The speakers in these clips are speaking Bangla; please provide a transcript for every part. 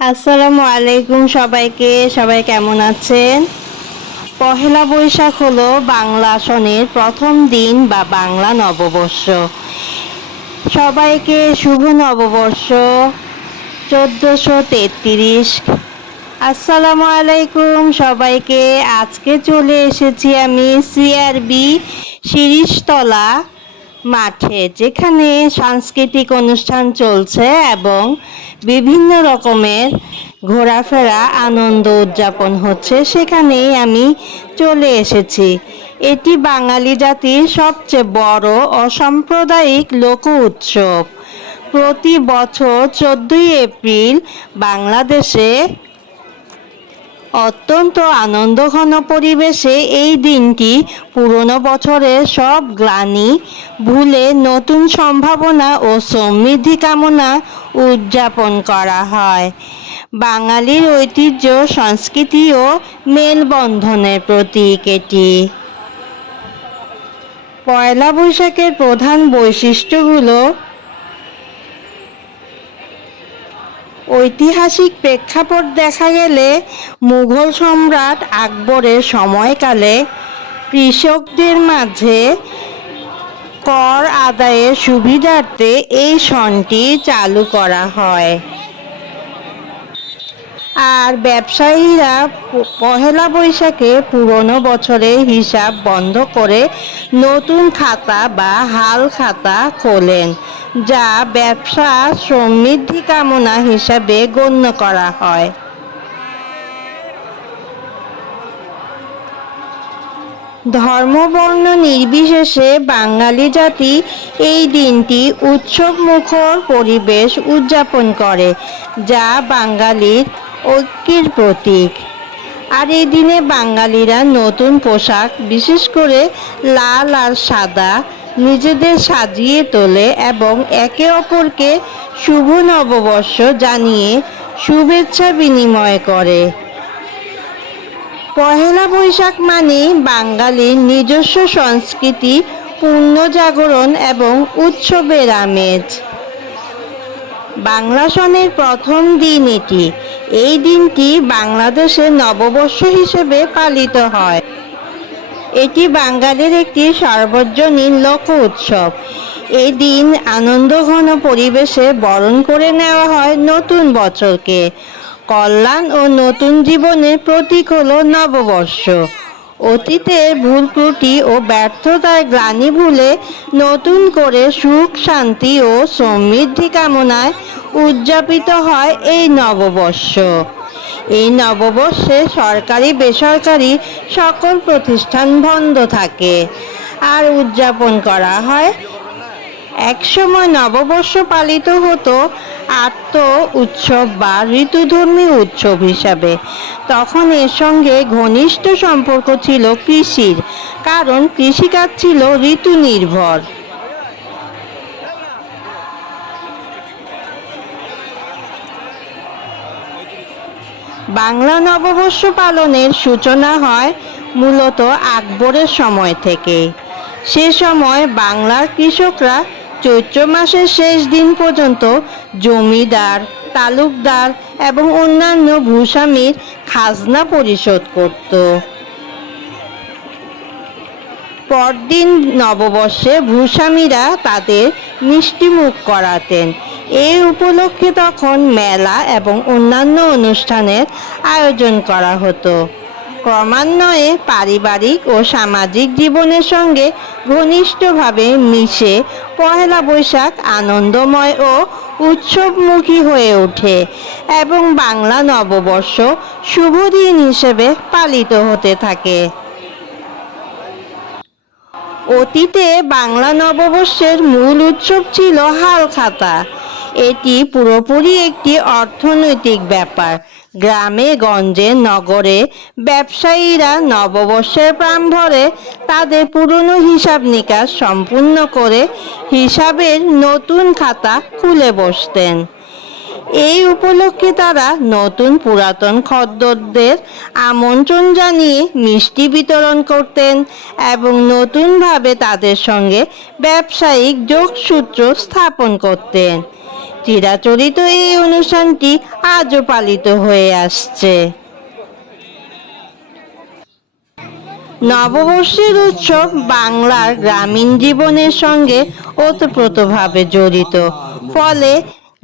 আসসালামু আলাইকুম সবাইকে। সবাই কেমন আছেন? পহেলা বৈশাখ হলো বাংলা সনের প্রথম দিন বা বাংলা নববর্ষ। সবাইকে শুভ নববর্ষ 1433। আসসালামু আলাইকুম সবাইকে। আজকে চলে এসেছি আমি সিআরবি শিরিষতলা মাঠে, যেখানে সাংস্কৃতিক অনুষ্ঠান চলছে এবং বিভিন্ন রকমের ঘোরাফেরা আনন্দ উদযাপন হচ্ছে। সেখানেই আমি চলে এসেছি। এটি বাঙালি জাতির সবচেয়ে বড় অসাম্প্রদায়িক লোক উৎসব। প্রতি বছর 14ই এপ্রিল বাংলাদেশে অত্যন্ত আনন্দঘন পরিবেশে এই দিনটি পুরনো বছরের সব গ্লানি ভুলে নতুন সম্ভাবনা ও সমৃদ্ধি কামনা উদযাপন করা হয়। বাঙালির ঐতিহ্য, সংস্কৃতি ও মেলবন্ধনের প্রতীক এটি। পয়লা বৈশাখের প্রধান বৈশিষ্ট্যগুলো: ঐতিহাসিক প্রেক্ষাপট দেখা গেলে মুঘল সম্রাট আকবরের সময়কালে কৃষকদের মাঝে কর আদায়ের সুবিধার্থে এই সনটি চালু করা হয়। আর ব্যবসায়ীরা পহেলা বৈশাখে পুরনো বছরের হিসাব বন্ধ করে নতুন খাতা বা হাল খাতা খোলেন, যা ব্যবসা সমৃদ্ধি কামনা হিসাবে গণ্য করা হয়। ধর্ম বর্ণ নির্বিশেষে বাঙালি জাতি এই দিনটি উৎসবমুখর পরিবেশ উদযাপন করে, যা বাঙালির ঐক্যের প্রতীক। আর এই দিনে বাঙালিরা নতুন পোশাক, বিশেষ করে লাল আর সাদা, নিজেদের সাজিয়ে তোলে এবং একে অপরকে শুভ নববর্ষ জানিয়ে শুভেচ্ছা বিনিময় করে। পহেলা বৈশাখ মানে বাঙালির নিজস্ব সংস্কৃতি পুনর্জাগরণ এবং উৎসবের আমেজ। বাংলা সনের প্রথম দিন এটি। এই দিনটি বাংলাদেশের নববর্ষ হিসেবে পালিত হয়। এটি বাঙালির একটি সার্বজনীন লোক উৎসব। এই দিন আনন্দঘন পরিবেশে বরণ করে নেওয়া হয় নতুন বছরকে। কল্যাণ ও নতুন জীবনের প্রতীক হলো নববর্ষ। অতীতের ভুল ত্রুটি ও ব্যর্থতার গ্লানি ভুলে নতুন করে সুখ, শান্তি ও সমৃদ্ধি কামনায় উদযাপিত হয় এই নববর্ষ। এই নববর্ষে সরকারি বেসরকারি সকল প্রতিষ্ঠান বন্ধ থাকে আর উদযাপন করা হয়। একসময় নববর্ষ পালিত হতো আত্ম উৎসব বা ঋতুধর্মী উৎসব হিসাবে। তখন এর সঙ্গে ঘনিষ্ঠ সম্পর্ক ছিল কৃষির, কারণ কৃষিকাজ ছিল ঋতু নির্ভর। বাংলা নববর্ষ পালনের সূচনা হয় মূলত আকবরের সময় থেকে। সে সময় বাংলার কৃষকরা চৈত্র মাসের শেষ দিন পর্যন্ত জমিদার, তালুকদার এবং অন্যান্য ভূস্বামীর খাজনা পরিশোধ করত। পরদিন নববর্ষে ভূস্বামীরা তাদের মিষ্টিমুখ করাতেন। এই উপলক্ষে তখন মেলা এবং অন্যান্য অনুষ্ঠানের আয়োজন করা হতো। ক্রমান্বয়ে পারিবারিক ও সামাজিক জীবনের সঙ্গে ঘনিষ্ঠভাবে মিশে পহেলা বৈশাখ আনন্দময় ও উৎসবমুখী হয়ে ওঠে এবং বাংলা নববর্ষ শুভ দিন হিসেবে পালিত হতে থাকে। অতীতে বাংলা নববর্ষের মূল উৎসব ছিল হালখাতা। এটি পুরোপুরি একটি অর্থনৈতিক ব্যাপার। গ্রামে গঞ্জে নগরে ব্যবসায়ীরা নববর্ষের প্রারম্ভে তাদের পুরনো হিসাব নিকাশ সম্পূর্ণ করে হিসাবের নতুন খাতা খুলে বসতেন। এই উপলক্ষে তারা নতুন পুরাতন খদ্দরদের আমন্ত্রণ জানিয়ে মিষ্টি বিতরণ করতেন এবং নতুনভাবে তাদের সঙ্গে ব্যবসায়িক যোগসূত্র স্থাপন করতেন। চিরাচরিত এই অনুষ্ঠানটি আজও পালিত হয়ে আসছে। নববর্ষের উৎসব বাংলার গ্রামীণ জীবনের সঙ্গে ওতপ্রোতভাবে জড়িত, ফলে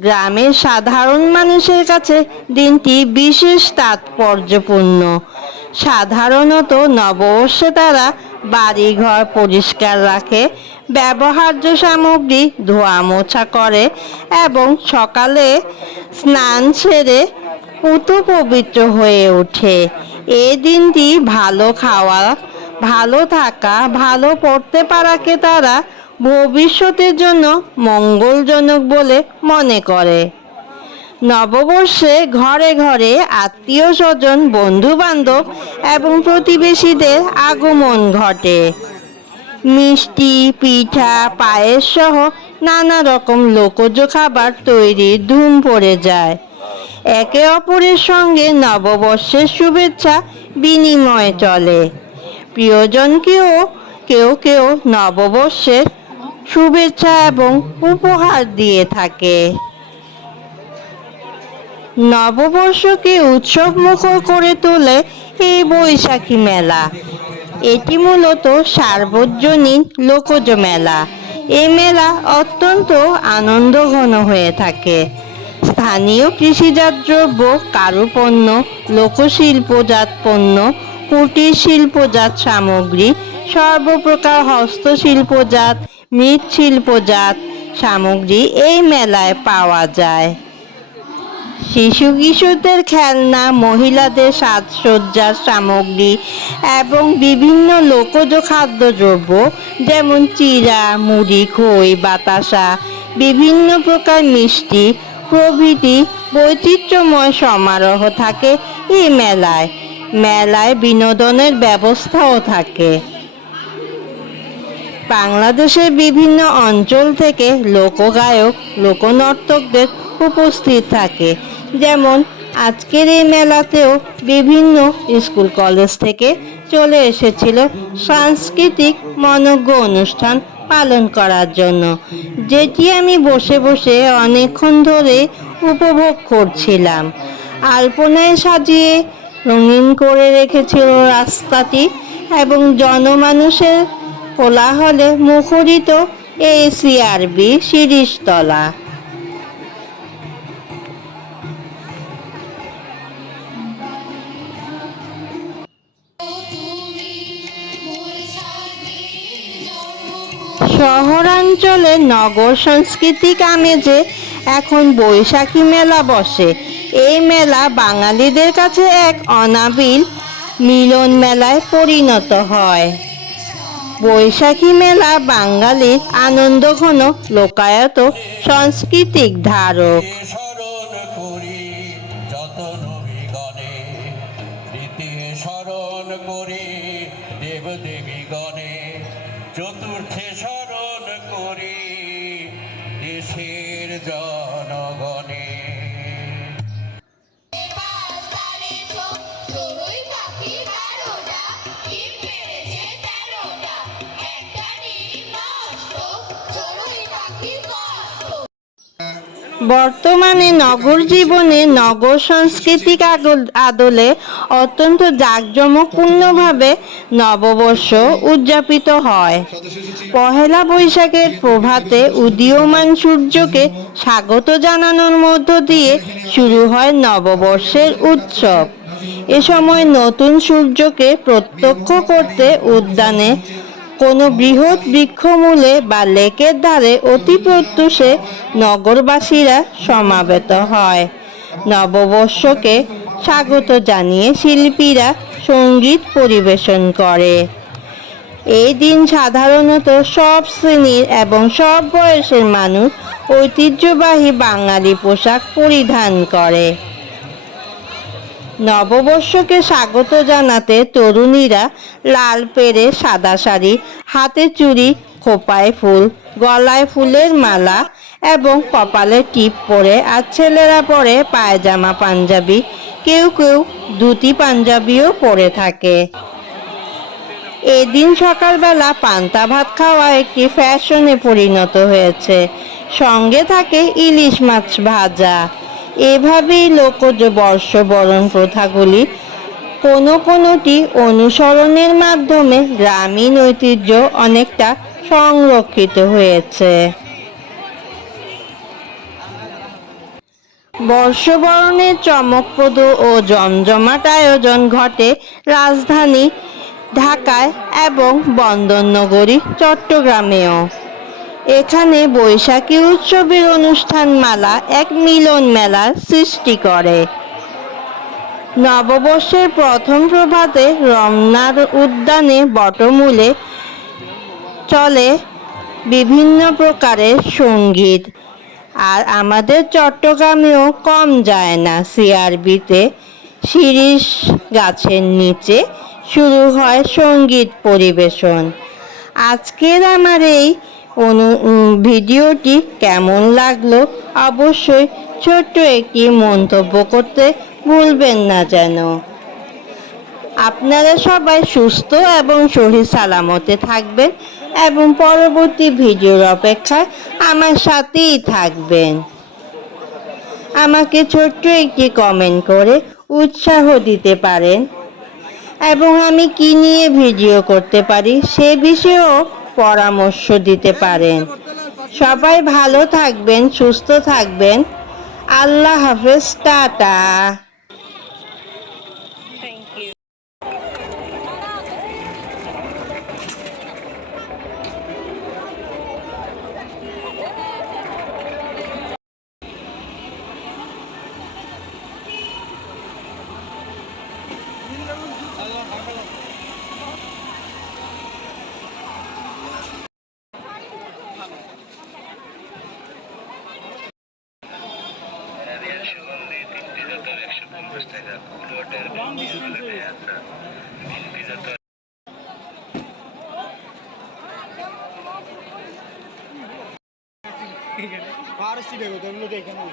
গ্রামের সাধারণ মানুষের কাছে দিনটি বিশেষ তাৎপর্যপূর্ণ। সাধারণত নববর্ষে তারা বাড়িঘর পরিষ্কার রাখে, ব্যবহার্য সামগ্রী ধোয়া মোছা করে এবং সকালে স্নান সেরে পুতু পবিত্র হয়ে ওঠে। এই দিনটি ভালো খাওয়া, ভালো থাকা, ভালো পড়তে পারাকে তারা ভবিষ্যতের জন্য মঙ্গলজনক বলে মনে করে। নববর্ষে ঘরে ঘরে আত্মীয় স্বজন, বন্ধু বান্ধব এবং প্রতিবেশীদের আগমন ঘটে। মিষ্টি, পিঠা, পায়েস সহ নানা রকম লোকজ খাবার তৈরির ধুম পড়ে যায়। একে অপরের সঙ্গে নববর্ষের শুভেচ্ছা বিনিময় চলে। প্রিয়জনকেও কেউ কেউ নববর্ষের শুভেচ্ছা এবং উপহার দিয়ে থাকে। নববর্ষকে উৎসবমুখর করে তোলে এই বৈশাখী মেলা। এটি মূলত সার্বজনীন লোকজ মেলা। এই মেলা অত্যন্ত আনন্দঘন হয়ে থাকে। স্থানীয় কৃষিজাত দ্রব্য, কারুপণ্য, লোকশিল্পজাত পণ্য, কুটির শিল্পজাত সামগ্রী, সর্বপ্রকার হস্তশিল্পজাত, মৃৎশিল্পজাত সামগ্রী এই মেলায় পাওয়া যায়। শিশু কিশোরদের খেলনা, মহিলাদের সাজসজ্জার সামগ্রী এবং বিভিন্ন লোকজ খাদ্যদ্রব্য যেমন চিড়া, মুড়ি, খই, বাতাসা, বিভিন্ন প্রকার মিষ্টি প্রভৃতি বৈচিত্র্যময় সমারোহ থাকে এই মেলায়। মেলায় বিনোদনের ব্যবস্থাও থাকে। বাংলাদেশের বিভিন্ন অঞ্চল থেকে লোকগায়ক, লোকনর্তকদের উপস্থিত থাকে। যেমন আজকের এই মেলাতেও বিভিন্ন স্কুল কলেজ থেকে চলে এসেছিল সাংস্কৃতিক মনোজ্ঞ অনুষ্ঠান পালন করার জন্য, যেটি আমি বসে বসে অনেকক্ষণ ধরে উপভোগ করছিলাম। আলপনায় সাজিয়ে রঙিন করে রেখেছিল রাস্তাটি এবং জনমানুষের কোলাহলে মুখরিত এই সিআরবি শিরীষতলা। শহরাঞ্চলে নগর সাংস্কৃতিক আমেজে এখন বৈশাখী মেলা বসে। এই মেলা বাঙালিদের কাছে এক অনাবিল মিলন মেলায় পরিণত হয়। বৈশাখী মেলা বাঙালির আনন্দঘন লোকায়ত সাংস্কৃতিক ধারক। চতুর্থে স্মরণ করি দেশের জনগণে। বর্তমানে নগর জীবনে নগর সাংস্কৃতিক আদলে অত্যন্ত জাঁকজমকপূর্ণভাবে নববর্ষ উদযাপিত হয়। পহেলা বৈশাখের প্রভাতে উদীয়মান সূর্যকে স্বাগত জানানোর মধ্য দিয়ে শুরু হয় নববর্ষের উৎসব। এ সময় নতুন সূর্যকে প্রত্যক্ষ করতে উদ্যানে কোনো বৃহৎ বৃক্ষমূলে বা লেকের ধারে অতি প্রত্যুষে নগরবাসীরা সমাবেত হয়। নববর্ষকে স্বাগত জানিয়ে শিল্পীরা সঙ্গীত পরিবেশন করে। এই দিন সাধারণত সব শ্রেণীর এবং সব বয়সের মানুষ ঐতিহ্যবাহী বাঙালি পোশাক পরিধান করে। নববর্ষকে স্বাগত জানাতে তরুণীরা লাল পেরে সাদা শাড়ি, হাতে চুড়ি, খোঁপায় ফুল, গলায় ফুলের মালা এবং কপালে টিপ পরে, আর ছেলেরা পরে পায়জামা পাঞ্জাবি, কেউ কেউ ধুতি পাঞ্জাবিও পরে থাকে। এদিন সকালবেলা পান্তা ভাত খাওয়া একটি ফ্যাশনে পরিণত হয়েছে। সঙ্গে থাকে ইলিশ মাছ ভাজা। এভাবেই লোকজ বর্ষবরণ প্রথাগুলি কোনোটি অনুসরণের মাধ্যমে গ্রামীণ ঐতিহ্য অনেকটা সংরক্ষিত হয়েছে। বর্ষবরণের চমকপ্রদ ও জমজমাট আয়োজন ঘটে রাজধানী ঢাকায় এবং বন্দরনগরী চট্টগ্রামেও। এখানে বৈশাখী উৎসবের অনুষ্ঠানমালা এক মিলন মেলার সৃষ্টি করে। নববর্ষের প্রথম প্রভাতে রমনার উদ্যানে বটমূলে চলে বিভিন্ন প্রকারের সঙ্গীত। আর আমাদের চট্টগ্রামেও কম যায় না, সিআরবিতে শিরীষ গাছের নিচে শুরু হয় সঙ্গীত পরিবেশন। আজকের আমার এই ভিডিওটি কেমন লাগলো অবশ্যই ছোট্ট একটি মন্তব্য করতে ভুলবেন না যেন। আপনারা সবাই সুস্থ এবং সহি সালামতে থাকবেন এবং পরবর্তী ভিডিওর অপেক্ষায় আমার সাথেই থাকবেন। আমাকে ছোট্ট একটি কমেন্ট করে উৎসাহ দিতে পারেন এবং আমি কি নিয়ে ভিডিও করতে পারি সে বিষয়েও পরামর্শ দিতে পারেন। সবাই ভালো থাকবেন, সুস্থ থাকবেন। আল্লাহ হাফেজ, টাটা। পারছি দেখো তোমরা দেখে না